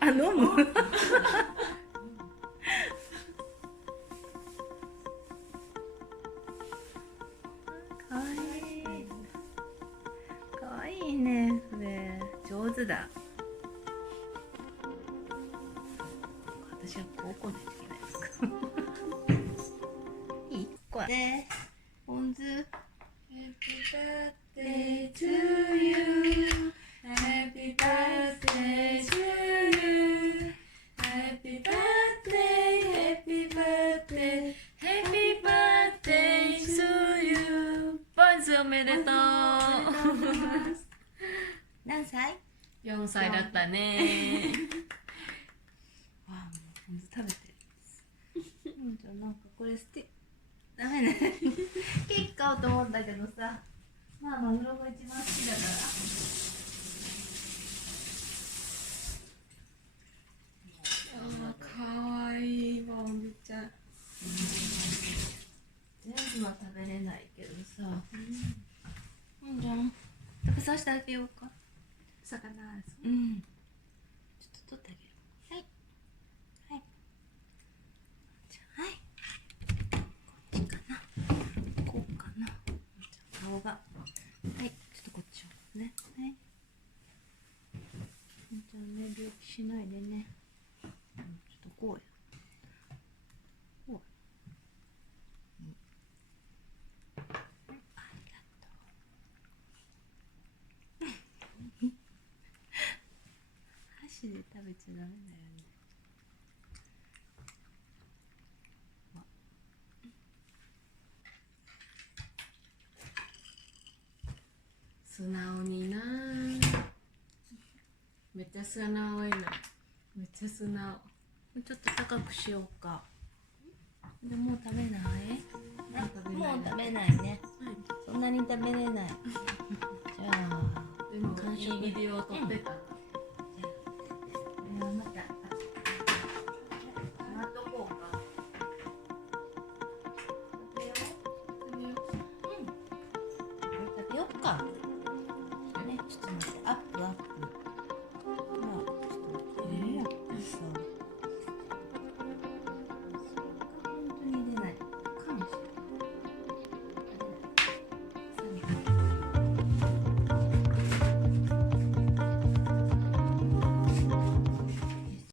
あ、飲む。かわいい。かわいいね、それ。上手だ。私はこう来ないといけないですか。いい？これで、ポン酢。Happy birthday to you. Happy birthday to you. Happy birthday, happy birthday, happy birthday to you. ポン酢おめでとう。何歳？4歳だったね。わあ、もうポン酢食べてる。じゃあなんかこれ捨てダメね。ケーキ買おうと思うんだけどさ、まあマグロが一番好きだから。かわいいボンビちゃん。全部は食べれないけどさ。じゃん。食べさせてあげようか。魚。うん。ちょっと取ってあげる。はい。はい。じゃあ、はい。こっちかな。こうかな。じゃあ顔が。はい。ちょっとこっちをね。はい。じゃあね、病気しないでね。ちょっとこうや。こう。箸で食べちゃダメだよね。素直にな。めっちゃ素直いな。めっちゃ素直。ちょっと高くしようか。でもう食べない？もう食べないね。そんなに食べれない。じゃあ、でもいいビデオ撮ってた。